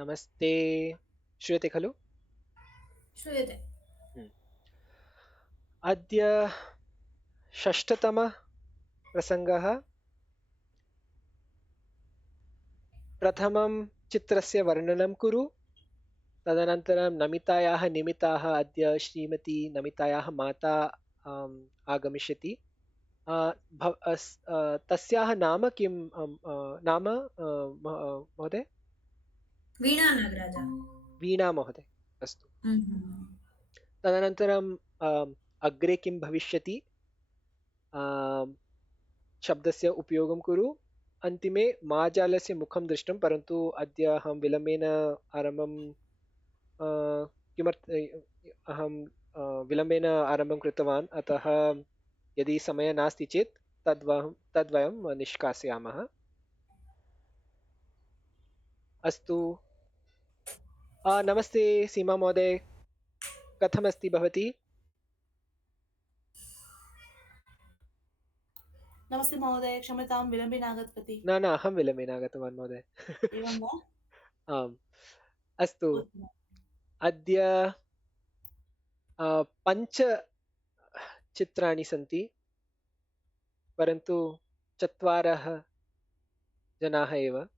नमस्ते। श्रूयते खलु? श्रूयते। हम्म। अद्य षष्ठतमः प्रसङ्गः। प्रथमं चित्रस्य वर्णनं कुरु। तदनन्तरं नमितायाः निमित्ताः अद्य श्रीमती नमितायाः माता आगमिष्यति। तस्याः नाम किं? महोदय? वीणा नागराज। वीणा महोदय। अस्तु। तदनन्तरं अग्रे किं भविष्यति? आम्, शब्दस्य उपयोगं कुरु। अन्तिमे मार्जालस्य मुखं दृष्टं, परन्तु अद्य अहं विलम्बेन आरम्भं किमर्थ अहं विलम्बेन आरम्भं कृतवान्, अतः यदि समयः नास्ति चेत् तद्वयं निष्कासयामः। अस्तु। नमस्ते सीमा महोदय, कथमस्ति भवती? नमस्ते महोदय, क्षम्यतां विलम्बेन आगतवती। न न, अहं विलम्बेन आगतवान् महोदय। एवं वा? आम्। अस्तु। उत्तमम्। अद्य पञ्च चित्राणि सन्ति, परन्तु चत्वारः जनाः एव।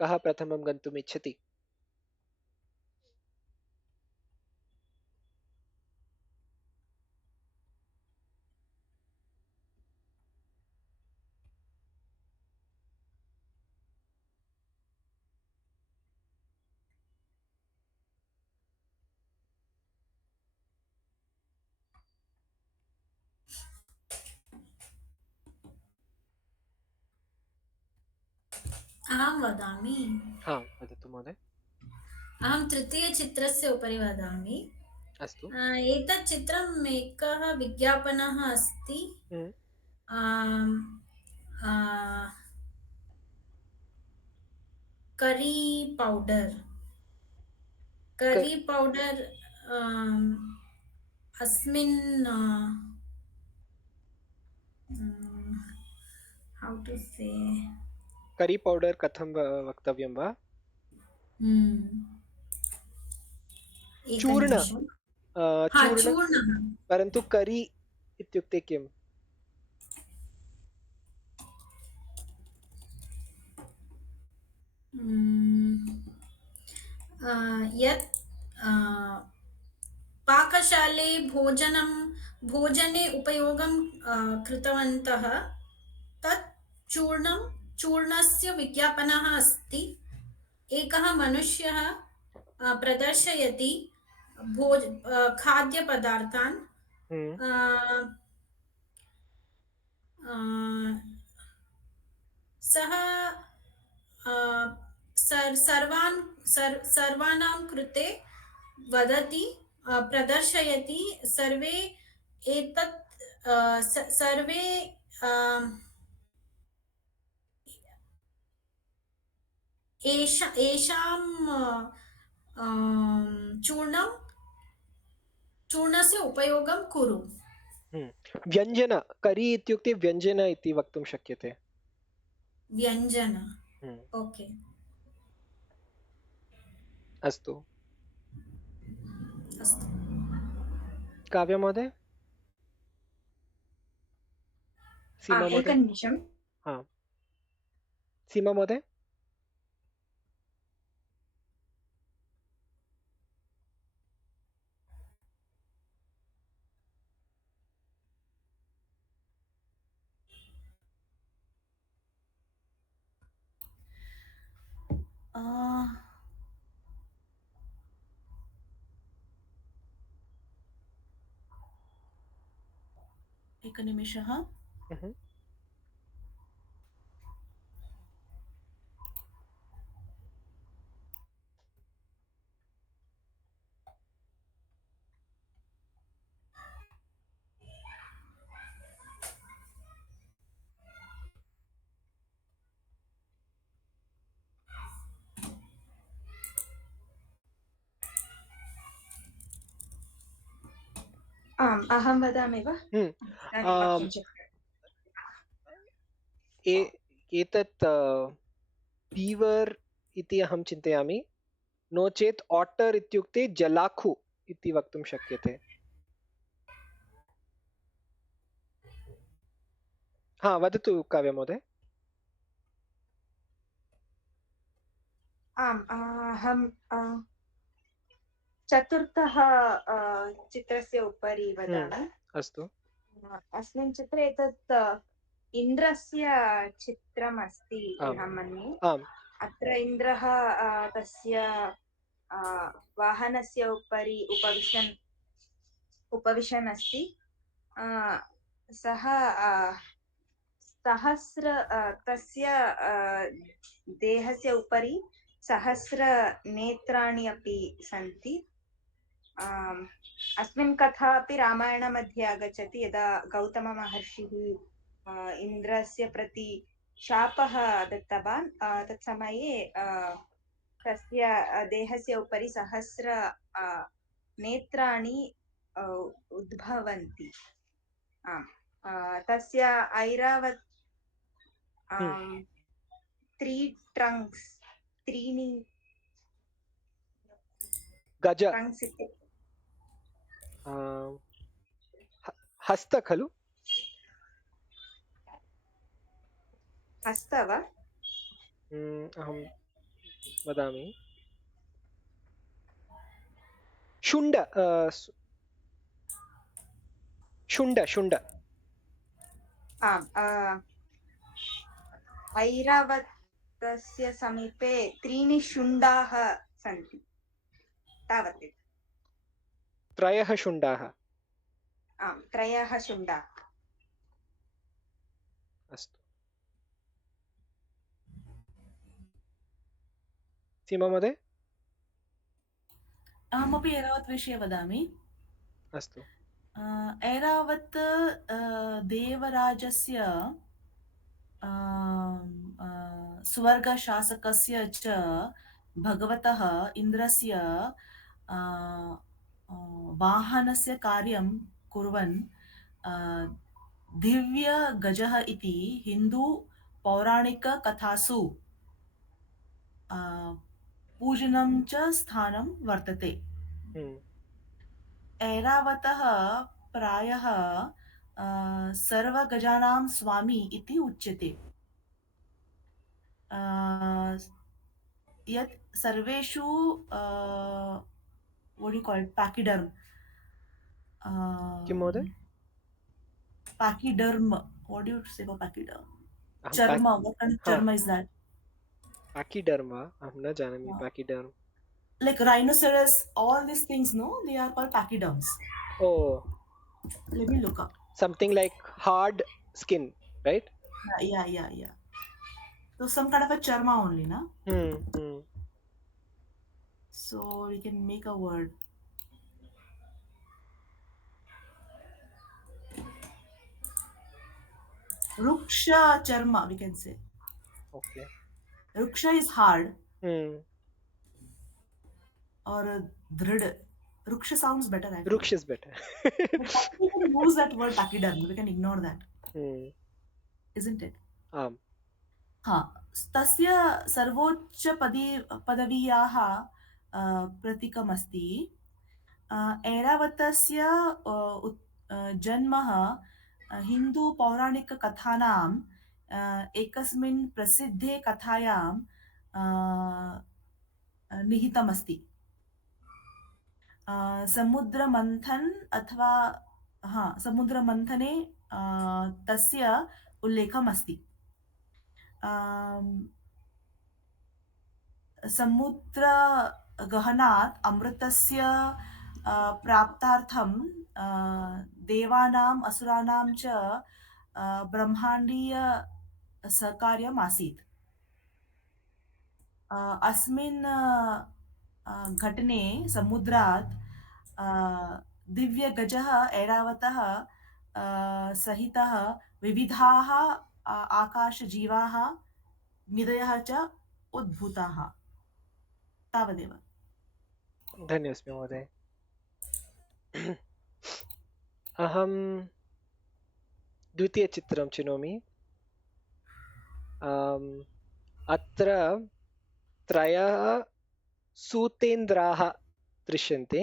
कः प्रथमं गन्तुम् इच्छति? अहं वदामि। वदतु महोदय। अहं तृतीयचित्रस्य उपरि वदामि। अस्तु। एतत् चित्रम् एकः विज्ञापनः अस्ति। हम्म। आम्, आ, करी पौडर्। क- करी पौडर् अस्मिन् how to say. Curry powder कथं वक्तव्यं वा? चूर्ण। एकनिमिषम्। हा, चूर्ण, चूर्णः। परन्तु करी इत्युक्ते किम्? यत् पाकशाले भोजने उपयोगं कृतवन्तः, तत् चूर्णस्य विज्ञापनः अस्ति। एकः मनुष्यः प्रदर्शयति खाद्यपदार्थान्। हम्म। अ, अ, सः अ, सर्वानां कृते वदति, प्रदर्शयति। सर्वे एतत् सर्वे एषां चूर्णस्य उपयोगं कुरु। व्यञ्जन, करी इत्युक्ते व्यञ्जन इति वक्तुं शक्यते। व्यञ्जन। हम्म। ओके। अस्तु। अस्तु। काव्य महोदय? सीमा महोदय? एकनिमिषम्। हाँ, सीमा महोदय? एकनिमिषः। हम्म। आम्, अहं वदामि वा? इदानीं आम्, वक्तुं शक्यते। एतत् बीवर् इति अहं चिन्तयामि, नो चेत् ऑटर इत्युक्ते जलाखु इति वक्तुं शक्यते। हा, वदतु काव्य महोदय। आम् अहं चतुर्थः चित्रस्य उपरि वदामि। अस्तु। अस्मिन् चित्रे एतत् इन्द्रस्य चित्रम् अस्ति अहं मन्ये। आम्। अत्र इन्द्रः तस्य वाहनस्य उपरि उपविशन् अस्ति। सः तस्य देहस्य उपरि सहस्रनेत्राणि अपि सन्ति। अस्मिन् कथा अपि रामायणमध्ये आगच्छति, यदा गौतममहर्षिः इन्द्रस्य प्रति शापः दत्तवान्। तत्समये तस्य देहस्य उपरि सहस्र नेत्राणि उद्भवन्ति। आम्, तस्य ऐरावत् त्रीणि गज ट्रङ्क्स् इति हस्त खलु? हस्त वा? अहं वदामि, शुण्ड शुण्ड शुण्ड। आम्, ऐरावतस्य समीपे त्रीणि शुण्डाः सन्ति, तावदेव। त्रयः शुण्डाः। आम्, त्रयः शुण्डाः। अस्तु। सीमा महोदय? अहमपि ऐरावत् विषये वदामि। अस्तु। ऐरावत् देवराजस्य स्वर्गशासकस्य च भगवतः इन्द्रस्य वाहनस्य कार्यं कुर्वन् दिव्यगजः इति हिन्दू पौराणिककथासु पूजनं च स्थानं वर्तते। ऐरावतः प्रायः सर्वगजानां स्वामी इति उच्यते, यत् सर्वेषु what do you call it, pachyderm, किं महोदय? pachyderm, what do you say for pachyderm? Charma, what kind of charma is that? Pachyderm वा? अहं न जानामि pachyderm. Like rhinoceros, all these things, no, they are called pachyderms. Oh, let me look up. Something like hard skin, right? Yeah. So some kind of a charma only, na? So we can make a word. Ruksha charma, we can say. Okay. Ruksha is hard. Or drid. Ruksha sounds better, actually. Ruksha is better. We can use that word pachyderm. We can ignore that. Isn't it? तस्य सर्वोच्च पदवीयाः प्रतीकमस्ति। ऐरावतस्य जन्म हिन्दू पौराणिककथानां एकस्मिन् प्रसिद्धे कथायां निहितमस्ति। समुद्रमन्थने तस्य उल्लेखमस्ति। समुद्रगहनात् अमृतस्य प्राप्तार्थं देवानाम् असुराणां च ब्रह्माण्डीय सहकार्यम् आसीत्। अस्मिन् घटने समुद्रात् दिव्यगजः ऐरावतः सहितः विविधाः आकाशजीवाः निधयः च उद्भूताः। तावदेव। धन्योऽस्मि महोदय। अहं द्वितीयचित्रं चिनोमि। अत्र त्रयः सूतेन्द्राः दृश्यन्ते.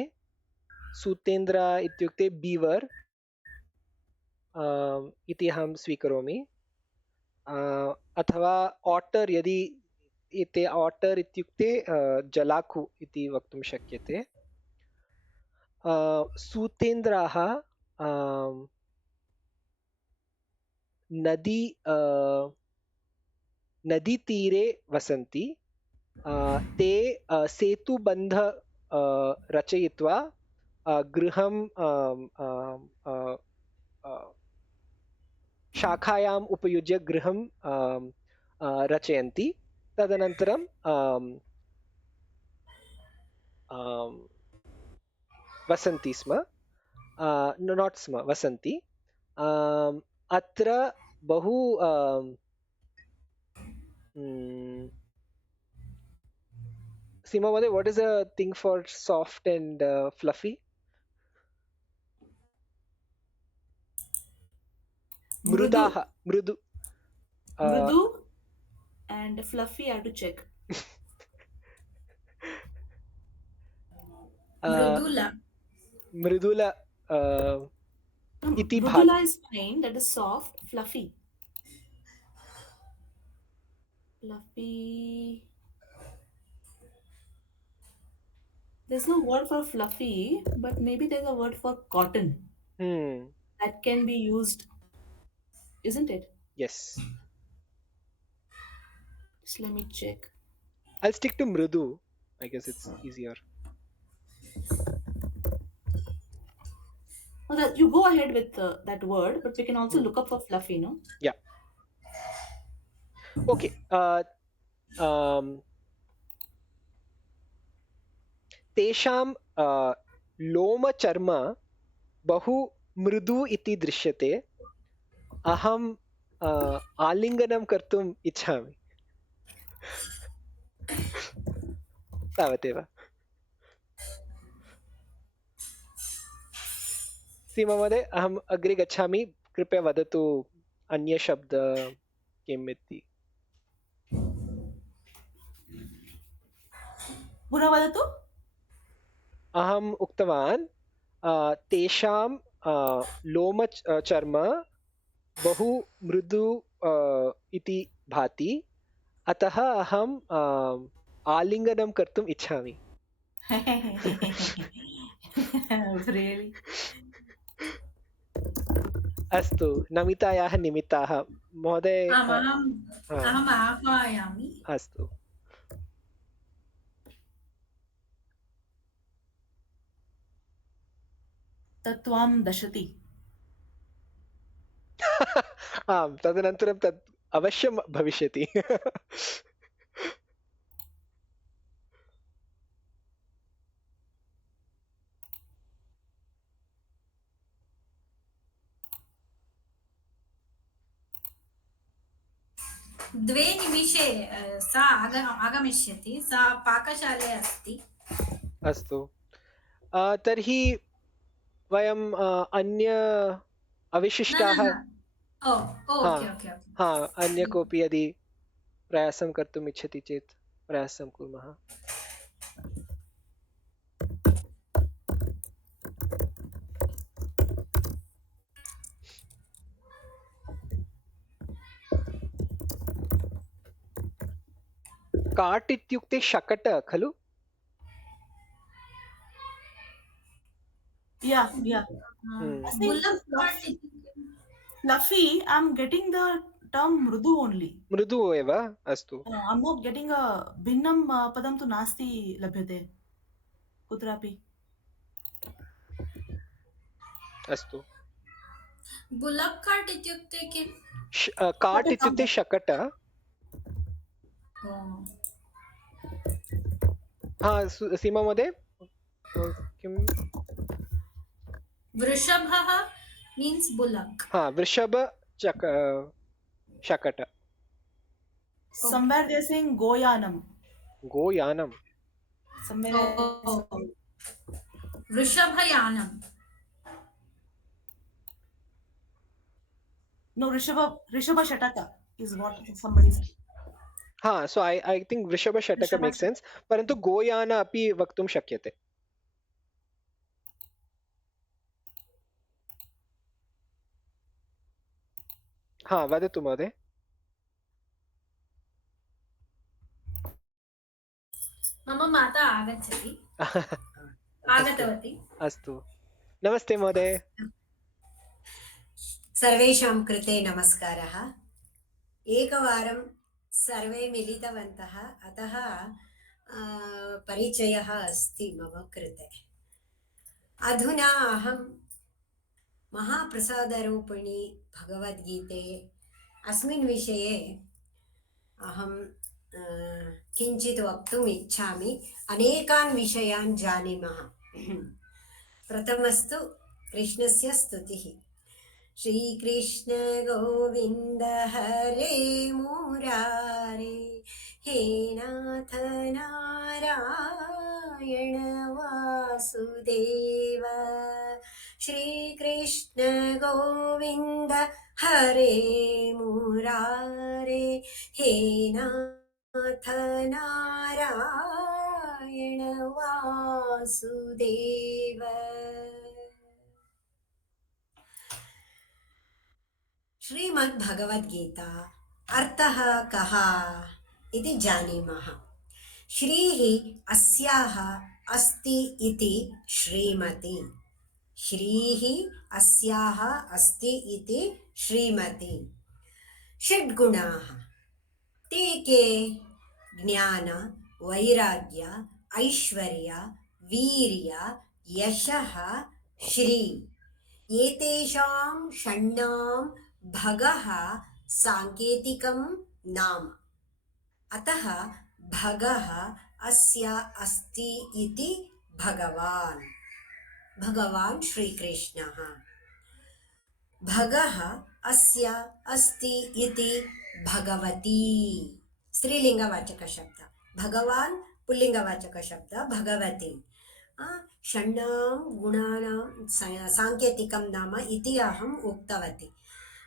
सूतेन्द्र इत्युक्ते बीवर् इति अहं स्वीकरोमि. अथवा ऑटर, यदि एते ऑटर इत्युक्ते जलाकु इति वक्तुं शक्यते. सूतेन्द्राः नदीतीरे वसन्ति. ते सेतुबन्ध रचयित्वा गृहं शाखायाम् उपयुज्य गृहं रचयन्ति. तदनन्तरं वसन्ति स्म, नाट् स्म, वसन्ति. अत्र बहु सीमा महोदय, what is a thing for soft and fluffy? मृदाः, मृदु. Mrudu and fluffy, I have to check. Mridula. Mridula इति Mrudula is fine, that is soft. Fluffy. Fluffy. There's no word for fluffy, but maybe there's a word for cotton that can be used, isn't it? Yes. Just let me check. I'll stick to mrudu. I guess it's easier. No, that you go ahead with that word, but we can also look up for fluffy, no? Yeah. Okay. तेषां लोमचर्म बहु मृदु इति दृश्यते. अहं आलिङ्गनं कर्तुम् इच्छामि. तावदेव. सीमा महोदय, अहम् अग्रे गच्छामि. कृपया वदतु अन्यशब्द किम् इति. पुनः वदतु. अहम् उक्तवान् तेषां लोमचर्म बहु मृदु इति भाति. अतः अहम् आलिङ्गनं कर्तुम् इच्छामि. Really? अस्तु, नमितायाः निमित्ताः महोदय. अहम् आह्वयामि. अस्तु. तत्त्वां दशति. आम्, तदनन्तरं तत् अवश्यं भविष्यति. द्वे निमिषे सा आगमिष्यति. सा पाकशाले अस्ति. अस्तु, तर्हि वयं अन्य अविशिष्टाः अन्य कोऽपि यदि प्रयासं कर्तुम् इच्छति चेत् प्रयासं कुर्मः. काट् इत्युक्ते शकट खलु? Yeah. Fluffy, I'm getting the term mrudu only. मृदु एव. अस्तु. I'm not getting a भिन्नं पदं तु नास्ति लभ्यते कुत्रापि. अस्तु. बुलक् कार्ट् इत्युक्ते किम्? काट् इत्युक्ते शकट. सीमा महोदय, किं? वृषभः मीन्स बुलक्. वृषभ शकट. Somewhere they are saying goyanam. गोयानं. वृषभयानं. No, Rishabha Shataka is what somebody said. So I think वृषभषटक मेक् सेन्स्, परन्तु गोयान अपि वक्तुं शक्यते। वदतु महोदय। मम माता आगच्छति। आगतवती। अस्तु, नमस्ते महोदय। सर्वेषां कृते नमस्कारः। एकवारं सर्वे मिलितवन्तः, अतः परिचयः अस्ति मम कृते। अधुना अहं महाप्रसादरूपिणी भगवद्गीते अस्मिन् विषये अहं किञ्चित् वक्तुम् इच्छामि। अनेकान् विषयान् जानीमः। प्रथमस्तु कृष्णस्य स्तुतिः। श्रीकृष्ण गोविन्द हरे मुरारे, हे नाथ नारायण वासुदेव। श्रीकृष्ण गोविन्द हरे मुरारे, हे नाथ नारायण वासुदेव। श्रीमद्भगवद्गीता अर्थः कः इति जानीमः। श्रीः अस्याः अस्ति इति श्रीमती। श्रीः अस्याः अस्ति इति श्रीमती। षड्गुणाः ते के? ज्ञान, वैराग्य, ऐश्वर्य, वीर्य, यशः, श्री। एतेषां षण्णां भगः साङ्केतिकं नाम। अतः भगः अस्य अस्ति इति भगवान् श्रीकृष्णः। भगः अस्य अस्ति इति भगवती स्त्रीलिङ्गवाचकशब्द, भगवान् पुल्लिङ्गवाचकशब्द भगवती। षण्णां गुणानां साङ्केतिकं नाम इति अहम् उक्तवती।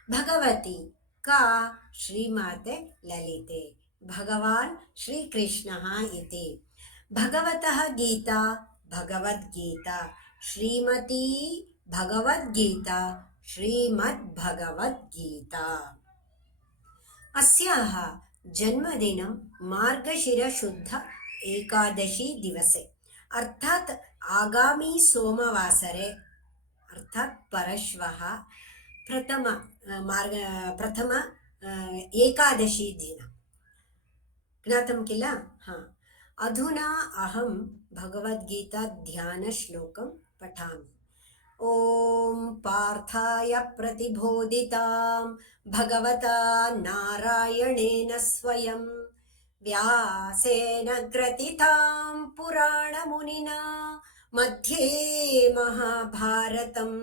भगवती का? श्रीमाते ललिते, भगवान् श्रीकृष्णः इति। भगवतः गीता भगवद्गीता, श्रीमती भगवद्गीता, श्रीमद्भगवद्गीता। अस्याः जन्मदिनं मार्गशिरशुद्ध एकादशी दिवसे, अर्थात् आगामी सोमवासरे, अर्थात् परश्वः प्रथम एकादशी दिन। ज्ञातं किल? अधुना अहं भगवद्गीता ध्यानश्लोकं पठामि। ॐ पार्थाय प्रतिबोधितां भगवता नारायणेन स्वयं व्यासेन ग्रथितां पुराणमुनिना मध्ये महाभारतम्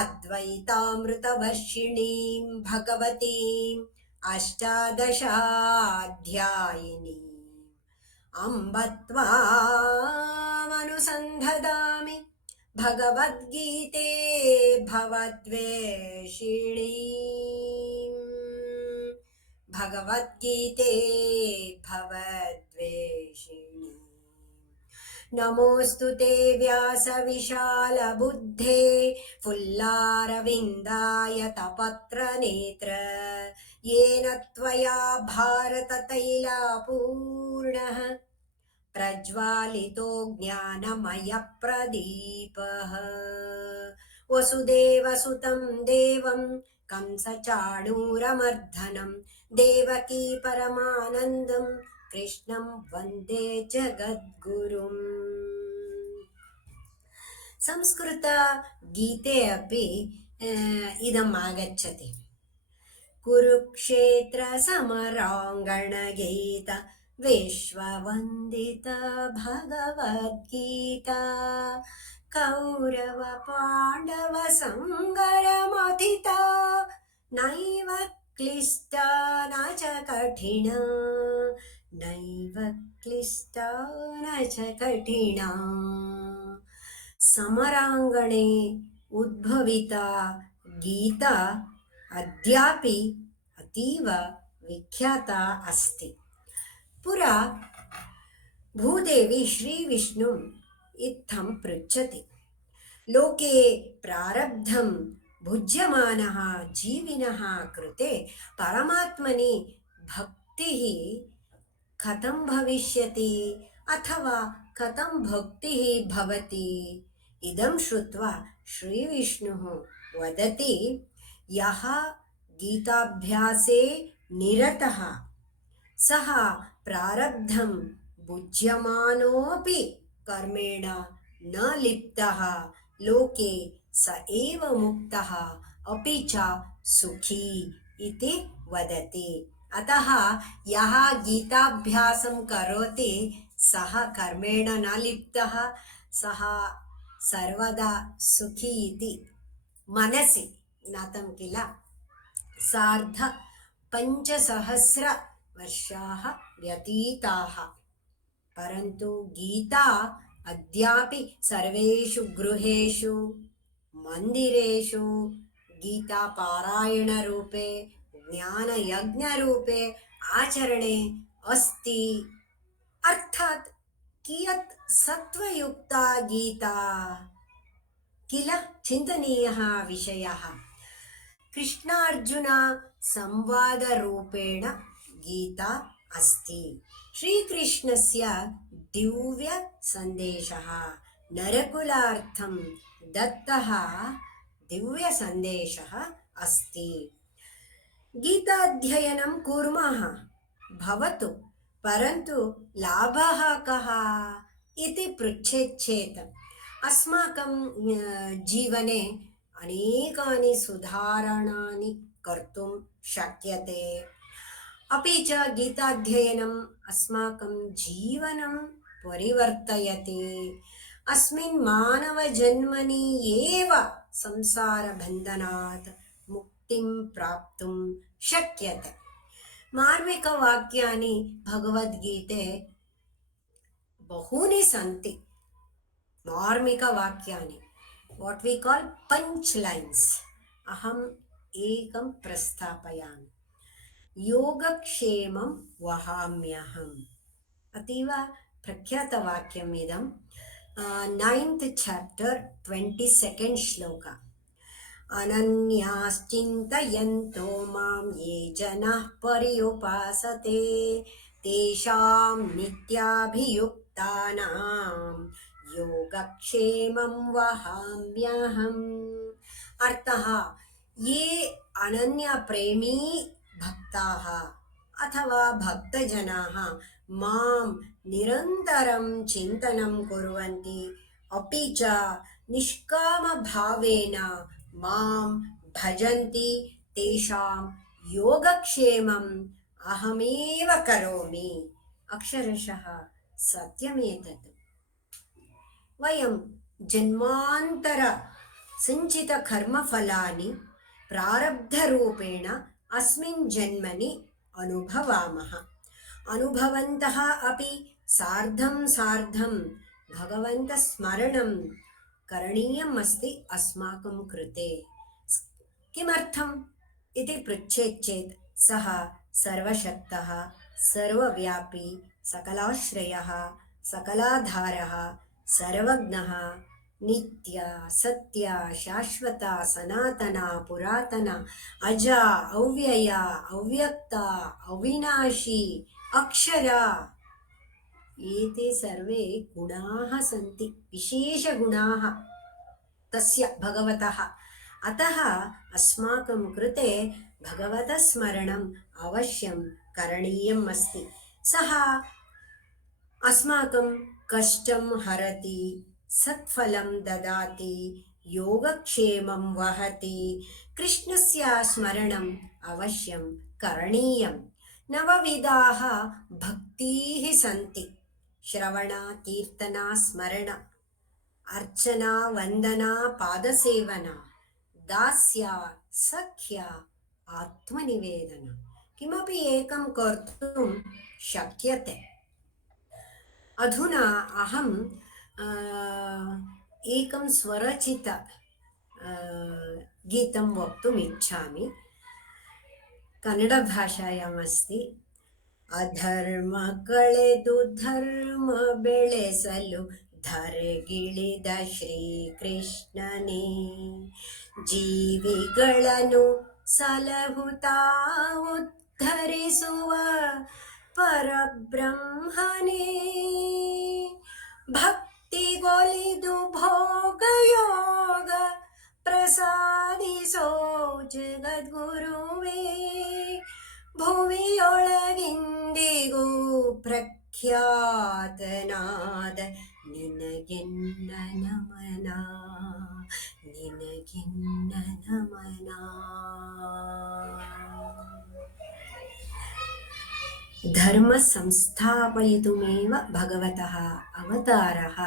अद्वैतामृतवर्षिणीं भगवतीम् अष्टादशाध्यायिनीम् अम्ब त्वामनुसन्धदामि भगवद्गीते भवद्वेषिणीम्। भगवद्गीते भवद्वेषिणीम्। नमोऽस्तु ते व्यासविशालबुद्धे फुल्लारविन्दाय तपत्रनेत्र, येन त्वया भारततैलपूर्णः प्रज्वालितो ज्ञानमयप्रदीपः। वसुदेवसुतं देवं कंसचाणूरमर्दनं, देवकी परमानन्दं कृष्णं वन्दे जगद्गुरुम्। संस्कृतगीते अपि इदम् आगच्छति। कुरुक्षेत्र समराङ्गणगीता, विश्ववन्दिता भगवद्गीता। कौरव पाण्डव संगरमथिता, नैव क्लिष्टा न च कठिना, नैव क्लिष्टा न च कठिना। समराङ्गणे उद्भविता गीता अद्यापि अतीव विख्याता अस्ति। पुरा भूदेवी श्रीविष्णुम् इत्थं पृच्छति। लोके प्रारब्धं भुज्यमानः जीविनः कृते परमात्मनि भक्तिः कथं भविष्यति अथवा कथं भक्तिः भवति? इदं श्रुत्वा श्रीविष्णुः वदति, यः गीताभ्यासे निरतः सः प्रारब्धं भुज्यमानोऽपि कर्मेण न लिप्तः लोके स एव मुक्तः अपि च सुखी इति वदति। अतः यः गीताभ्यासं करोति सः कर्मेण न लिप्तः, सः सर्वदा सुखी इति मनसि ज्ञातं किल। 5,500 वर्षाः व्यतीताः, परन्तु गीता अद्यापि सर्वेषु गृहेषु मन्दिरेषु गीतापारायणरूपे ज्ञानयज्ञरूपे आचरणे अस्ति। अर्थात् कियत् सत्त्वयुक्ता गीता किल, चिन्तनीयः विषयः। कृष्णार्जुन संवादरूपेण गीता अस्ति। श्रीकृष्णस्य दिव्य सन्देशः नरकुलार्थं दत्तः दिव्य सन्देशः अस्ति। गीताध्ययनं कुर्मः भवतु, परन्तु लाभः कः इति पृच्छेत् चेत् अस्माकं जीवने अनेकानि सुधारणानि कर्तुं शक्यते। अपि च गीताध्ययनम् अस्माकं जीवनं परिवर्तयति। अस्मिन् मानवजन्मनि एव संसारबन्धनात् मुक्तिं प्राप्तुं शक्यते। मार्मिकवाक्यानि भगवद्गीते बहूनि सन्ति। मार्मिकवाक्यानि, what we call punch lines, अहम् एकं प्रस्थापयामि। योगक्षेमं वहाम्यहम्, अतीव प्रख्यातवाक्यम् इदं। 9th chapter 22nd श्लोक। अनन्याश्चिन्तयन्तो मां ये जनाः पर्युपासते तेषां नित्याभियुक्तानां योगक्षेमं वहाम्यहम्। अर्थः, ये अनन्यप्रेमी भक्ताः अथवा भक्तजनाः मां निरन्तरं चिन्तनं कुर्वन्ति, अपि च निष्कामभावेन मां भजन्ति, तेषां योगक्षेमम् अहमेव करोमि। अक्षरशः सत्यमेतत्। वयं जन्मान्तर सञ्चितकर्मफलानि प्रारब्धरूपेण अस्मिन् जन्मनि अनुभवामः। अनुभवन्तः अपि सार्धं भगवन्तस्मरणं करणीयम् अस्ति अस्माकं कृते। किमर्थम् इति पृच्छेत् चेत् सः सर्वशक्तः, सर्वव्यापी, सकलाश्रयः, सकलाधारः, सर्वज्ञः, नित्य सत्य शाश्वत सनातन पुरातन अजा अव्यया अव्यक्ता अविनाशी अक्षर, एते सर्वे गुणाः सन्ति, विशेषगुणाः तस्य भगवतः। अतः अस्माकं कृते भगवतः स्मरणम् अवश्यं करणीयम् अस्ति। सः अस्माकं कष्टं हरति, सत्फलं ददाति, योगक्षेमं वहति। कृष्णस्य स्मरणम् अवश्यं करणीयम्। 9 विधाः भक्तिः सन्ति। श्रवण, कीर्तना, स्मरण, अर्चना, वन्दना, पादसेवना, दास्य, सख्य, आत्मनिवेदन। किमपि एकं कर्तुं शक्यते। अधुना अहम् एकं स्वरचित गीतं वक्तुम् इच्छामि। कन्नडभाषायाम् अस्ति। ಅಧರ್ಮ ಕಳೆದು ಧರ್ಮ ಬೆಳೆಸಲು ಧರೆಗಿಳಿದ ಶ್ರೀಕೃಷ್ಣನೇ ಜೀವಿಗಳನ್ನು ಸಲಹುತ್ತಾ ಉದ್ಧರಿಸುವ ಪರಬ್ರಹ್ಮನೇ ಭಕ್ತಿಗೊಲಿದು ಭೋಗಯೋಗ ಪ್ರಸಾದಿಸೋ ಜಗದ್ಗುರುವೇ ಭುವಿಯೊಳಗಿಂದಿಗೂ ಪ್ರಖ್ಯಾತನಾದ ನಿನಗೆನ್ನ ನಮನ ನಿನಗೆನ್ನ ನಮನ ಧರ್ಮ ಸಂಸ್ಥಾಪಯಿತುಮೇವ ಭಗವತಃ ಅವತಾರः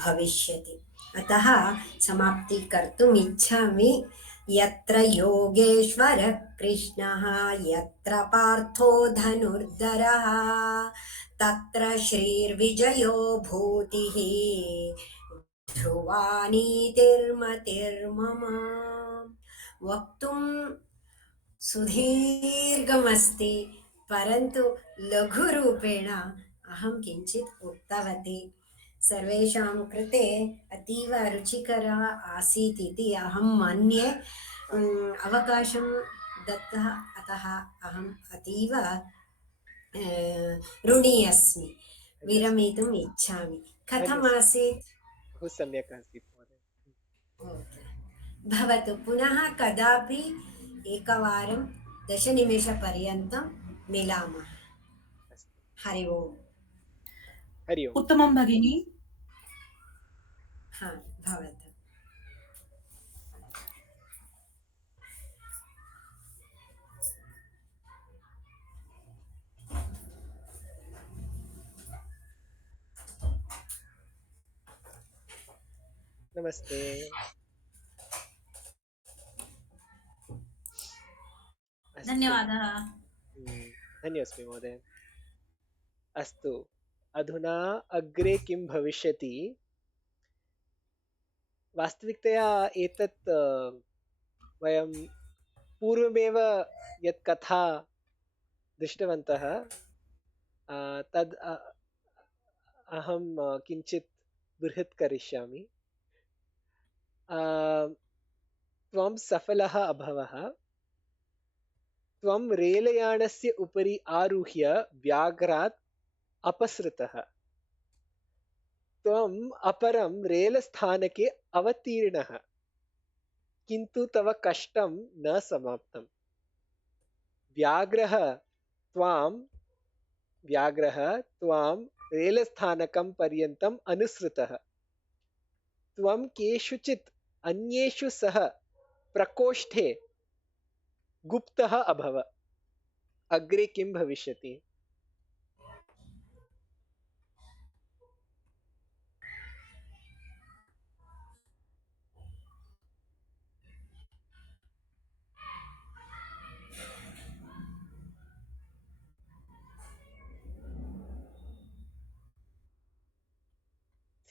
ಭವಿಷ್ಯತಿ अतः समाप्ति कर्तुम् इच्छामि यत्र योगेश्वर कृष्णः यत्र पार्थो धनुर्धरः तत्र श्रीर्विजयो भूतिः ध्रुवा नीतिर्मतिर्मम वक्तुं सुदीर्घमस्ति परन्तु लघुरूपेण अहं किञ्चित् उक्तवती सर्वेषां कृते अतीव रुचिकरः आसीत् इति अहं मन्ये अवकाशं दत्तः अतः अहम् अतीव ऋणी अस्मि विरमितुम् इच्छामि कथम् आसीत् बहु सम्यक् आसीत् महोदय भवतु पुनः कदापि एकवारं 10 निमेषपर्यन्तं मिलामः हरि ओम् हरि ओम् उत्तमं भगिनी हा भवतु नमस्ते धन्यवादः धन्योऽस्मि महोदय अस्तु अधुना अग्रे किं भविष्यति वास्तविकतया एतत् वयं पूर्वमेव यत् कथा दृष्टवन्तः तद् अहं किञ्चित् बृहत् करिष्यामि त्वं सफलः अभवः त्वं रेलयानस्य उपरि आरुह्य व्याघ्रात् अपसृतः त्वम् अपरं रेलस्थानके अवतीर्णः किन्तु तव कष्टं न समाप्तम् व्याघ्रः त्वां रेलस्थानकं पर्यन्तम् अनुसृतः त्वं केषुचित् अन्येषु सह प्रकोष्ठे गुप्तः अभव अग्रे किं भविष्यति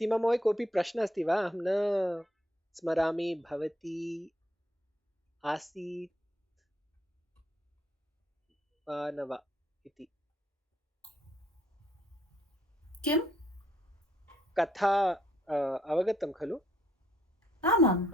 सीमा महोदय कोऽपि प्रश्नः अस्ति वा अहं न स्मरामि भवती आसीत् वा न वा इति किं कथा अवगतं खलु आमाम्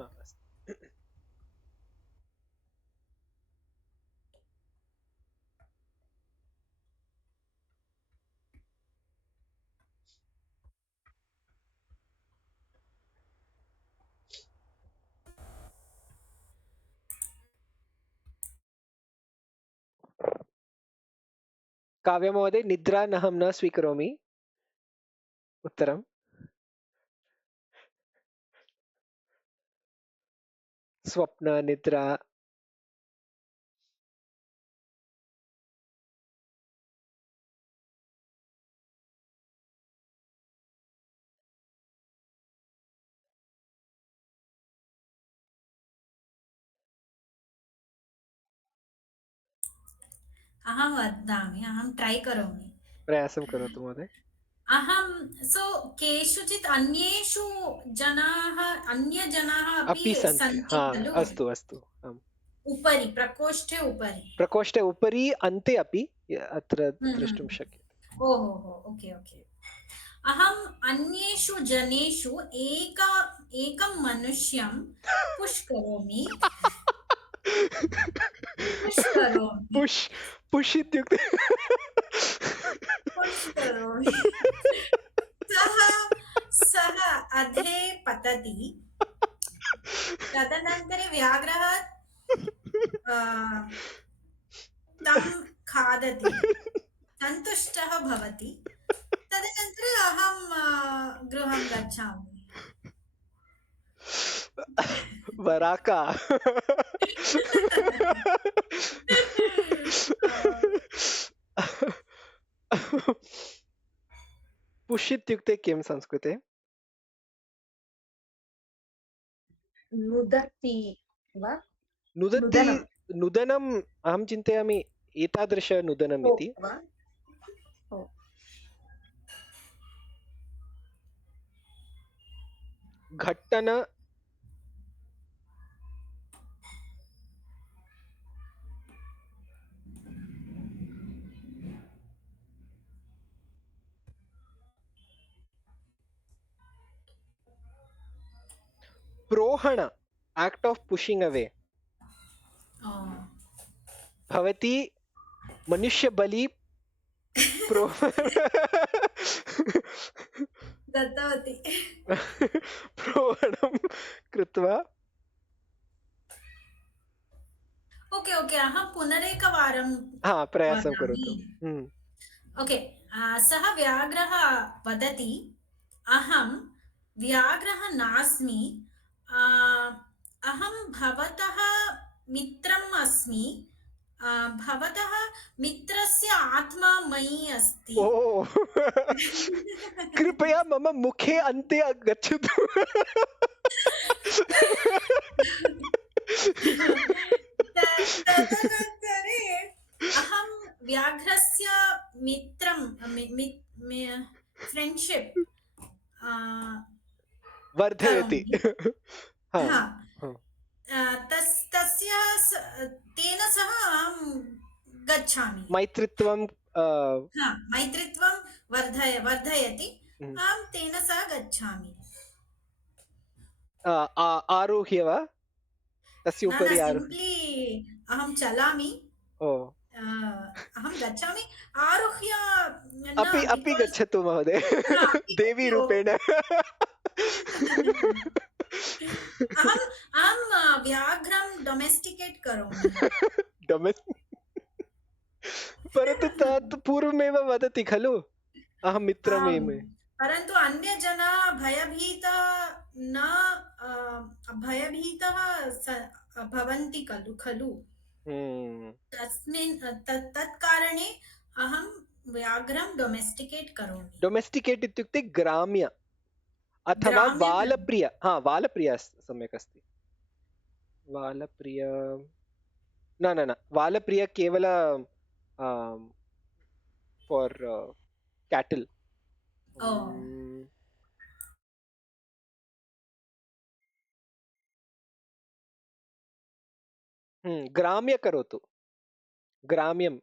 काव्य महोदय निद्रा अहं न स्वीकरोमि उत्तरं स्वप्न निद्रा अहं वदामि अहं ट्रै करोमि प्रयासं करोतु महोदय अहं केषुचित् अन्येषु अन्यजनाः अपि अपि सन्ति सन्ति हा खलु अस्तु अस्तु आम् उपरि प्रकोष्ठे उपरि प्रकोष्ठे उपरि अन्ते अपि अत्र द्रष्टुं शक्यते। ओहो ओके ओके अहम् अन्येषु जनेषु एकं मनुष्यं पुष् करोमि पुष् करोमि पुष् इत्युक्ते पुष् करोमि सः अधे पतति तदनन्तरे व्याघ्रः तं खादति सन्तुष्टः भवति तदनन्तरे अहं गृहं गच्छामि वराका पुष् इत्युक्ते किं संस्कृते? नुदति वा? नुदति नुदनम् अहं चिन्तयामि एतादृश नुदनम् इति। वा? ओ। घट्टन प्रोहण act of pushing away भवती मनुष्य बलि दत्तवती प्रोहणं कृत्वा ओके ओके अहं पुनरेकवारं प्रयासं वदामि। करोतु। ओके सः व्याघ्रः वदति अहं व्याघ्रः नास्मि अहं भवतः मित्रम् अस्मि भवतः मित्रस्य आत्मा मयि अस्ति ओ कृपया मम मुखे अन्ते गच्छतु तदनन्तरे अहं व्याघ्रस्य मित्रं फ्रेंडशिप वर्धयति। तेन सह अहं गच्छामि मैत्रित्वं मैत्रित्वं वर्धयति अहं तेन सह गच्छामि आरोह्य वा तस्य उपरि सिम्प्ली अहं चलामि अहं गच्छामि आरोह्य अपि गच्छतु महोदय देवी रूपेण अहं व्याघ्रं डोमेस्टिकेट् करोमि परन्तु तत् पूर्वमेव वदति खलु अहं मित्रमेव परन्तु अन्यजनाः भयभीतः भवन्ति खलु तत् कारणे अहं व्याघ्रं डोमेस्टिकेट् करोमि। डोमेस्टिकेट् इत्युक्ते ग्राम्य अथवा वालप्रिय वालप्रिय सम्यक् अस्ति वालप्रिय न वालप्रिय केवल फार् केटल् ग्राम्य करोतु ग्राम्यम्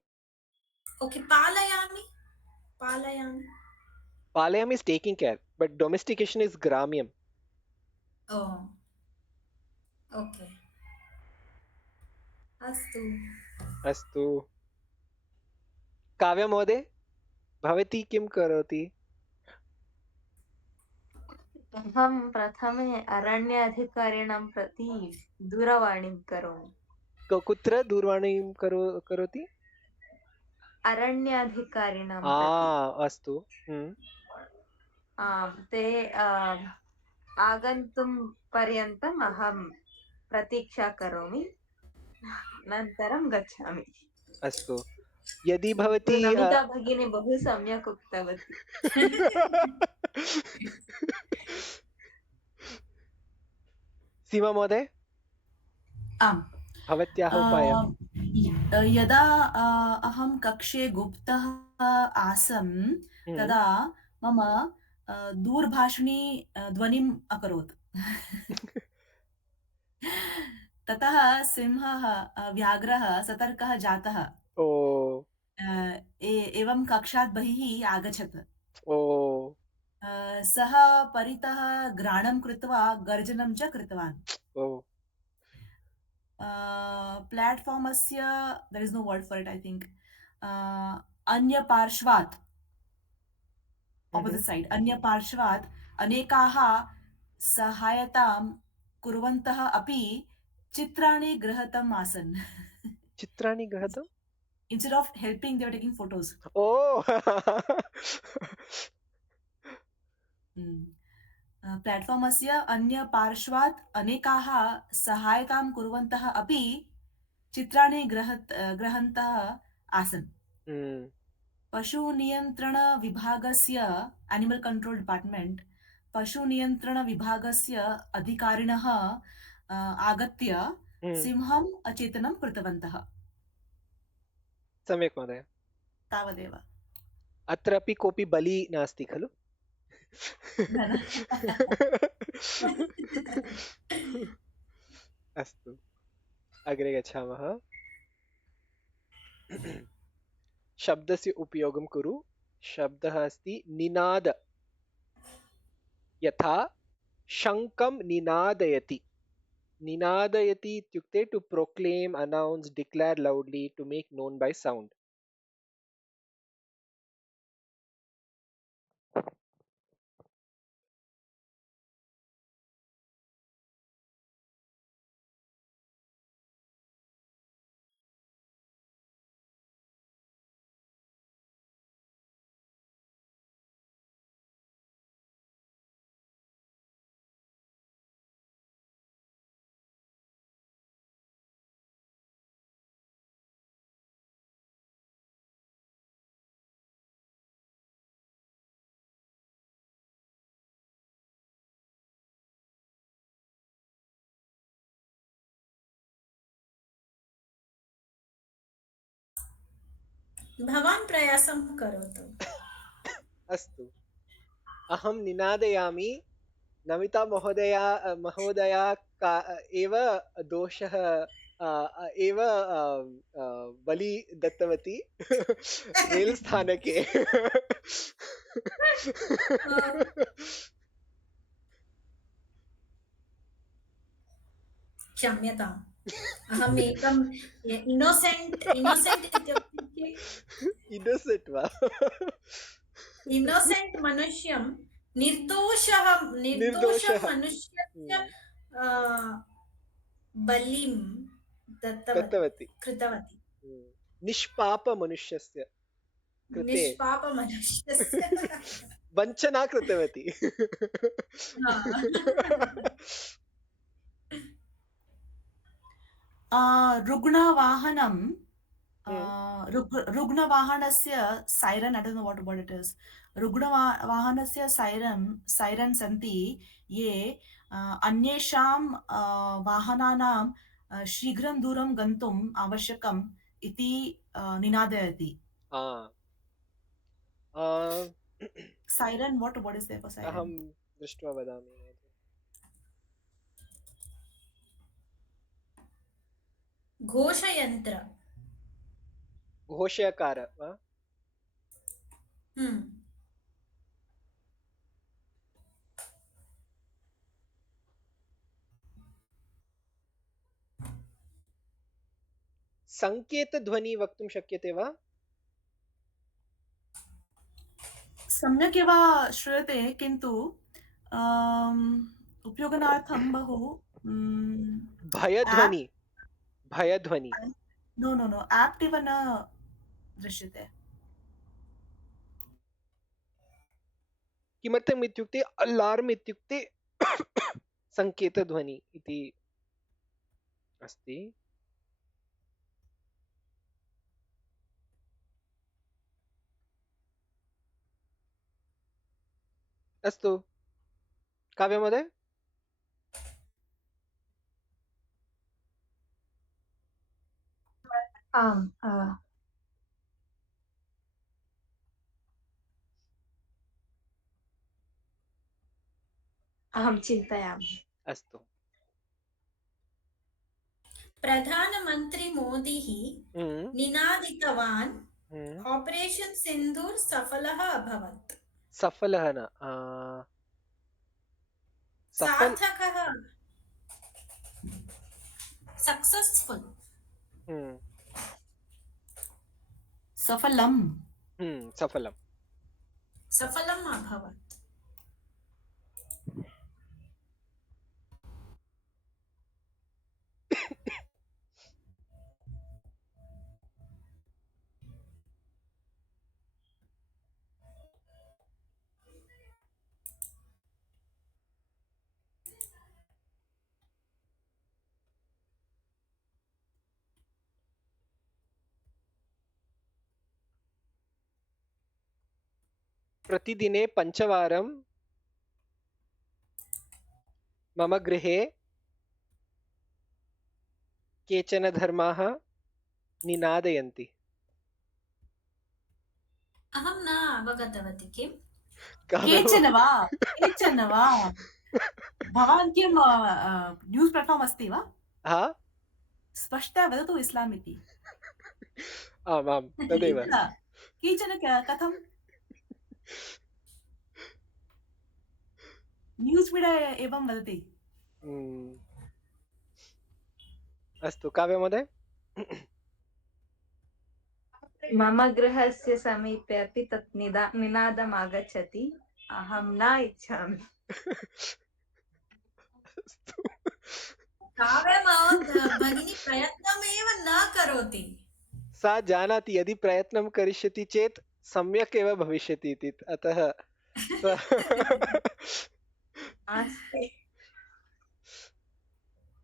ओके पालयामि is taking care but domestication is ग्राम्यम् ओके अस्तु काव्य महोदय भवती किं करोति? अहं प्रथमे अरण्याधिकारिणं प्रति दूरवाणीं करोमि। कुत्र दूरवाणीं करोति? अरण्याधिकारिणं अस्तु ते आगन्तुं पर्यन्तम् अहं प्रतीक्षा करोमि अनन्तरं गच्छामि। अस्तु यदि भवती नमिता भगिनी बहु सम्यक् उक्तवती। सीमा महोदय आम् भवत्याः उपायः यदा अहं कक्षे गुप्तः आसं तदा मम दूरभाषिणी ध्वनिम् अकरोत् ततः सिंहः व्याघ्रः सतर्कः जातः। ओ एवं कक्षात् बहिः आगच्छत्। ओ सः परितः घ्राणं कृत्वा गर्जनं च कृतवान्। ओ प्लाट्फार्मस्य there is no word for it I think. अन्यपार्श्वात् हम्म, ऑपोजिट साइड अन्यपार्श्वात् अनेकाः सहायतां कुर्वन्तः अपि चित्राणि गृहीतम् आसन्। चित्राणि गृहीतम् Instead of helping, they were taking photos. ओ प्लाट्फार्मस्य अन्यपार्श्वात् अनेकाः सहायतां कुर्वन्तः अपि चित्राणि गृह्णन्तः आसन्। हम्म, पशुनियन्त्रणविभागस्य एनिमल् कंट्रोल डिपार्टमेंट पशुनियन्त्रणविभागस्य अधिकारिणः आगत्य हम्म, सिंहम् अचेतनं कृतवन्तः। सम्यक् महोदय। तावदेव। अत्रापि कोऽपि बली नास्ति खलु? न, न। अस्तु, अग्रे गच्छामः। शब्दस्य उपयोगं कुरु। शब्दः अस्ति निनाद। यथा शङ्खं निनादयति। निनादयति इत्युक्ते to proclaim, announce, declare loudly, to make known by sound. भवान् प्रयासं करोतु। अस्तु, अहं निनादयामि। नमिता महोदया एव दोषः एव बलि दत्तवती रेल स्थानके। क्षम्यताम्, अहम् एकम् इनोसेंट इत्युक्ते इनोसेंट वा? इनोसेंट मनुष्यं निर्दोषः निर्दोषः। मनुष्यस्य बलिं दत्तवती। कृतवती। निष्पाप मनुष्यस्य कृते निष्पाप मनुष्यस्य वञ्चना कृतवती। रुग्णवाहनं रुग्णवाहनस्य सायरन्, I don't know what it is. रुग्णवाहनस्य सायरन् सन्ति ये अन्येषां वाहनानां शीघ्रं दूरं गन्तुम् आवश्यकम् इति निनादयति। सायरन्, what is there for अहं siren? दृष्ट्वा वदामि। घोषयन्त्र। घोषयकार वा? संकेतध्वनि वक्तुं शक्यते वा? सम्यक् एव श्रूयते, किन्तु उपयोगनार्थं बहु भयध्वनि। भयध्वनि। नो आप्ट् इव न दृश्यते। किमर्थम् इत्युक्ते अलार्म् इत्युक्ते संकेतध्वनि इति अस्ति। अस्तु, काव्य महोदय। आम्, अहं चिन्तयामि। अस्तु। प्रधानमन्त्री मोदीः निनादितवान् ऑपरेशन सिंदूर सफलः अभवत्। सफलः न सार्थकः सक्सेसफुल सफलम सफलम् सफलम् अभवत्। प्रतिदिने 5 वारं मम गृहे केचन धर्माः निनादयन्ति। अहं न अवगतवती किम्? केचन वा भवान् किं न्यूस् प्लाट्फार्म् अस्ति वा? स्पष्टं वदतु इस्लाम् इति। आमां तदेव। केचन कथं न्यूस् मीडिया एवं वदति। अस्तु काव्य महोदय। मम गृहस्य समीपे अपि तत् निनादम् आगच्छति, अहं न इच्छामि। भगिनी प्रयत्नमेव न करोति। सा जानाति यदि प्रयत्नं करिष्यति चेत् सम्यक् एव भविष्यति इति, अतः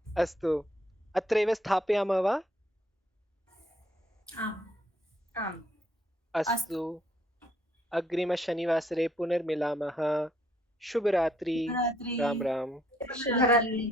अस्तु अत्रैव स्थापयामः वा? आम्। अस्तु अग्रिमशनिवासरे पुनर्मिलामः। शुभरात्रि। राम राम। शुभरात्रि।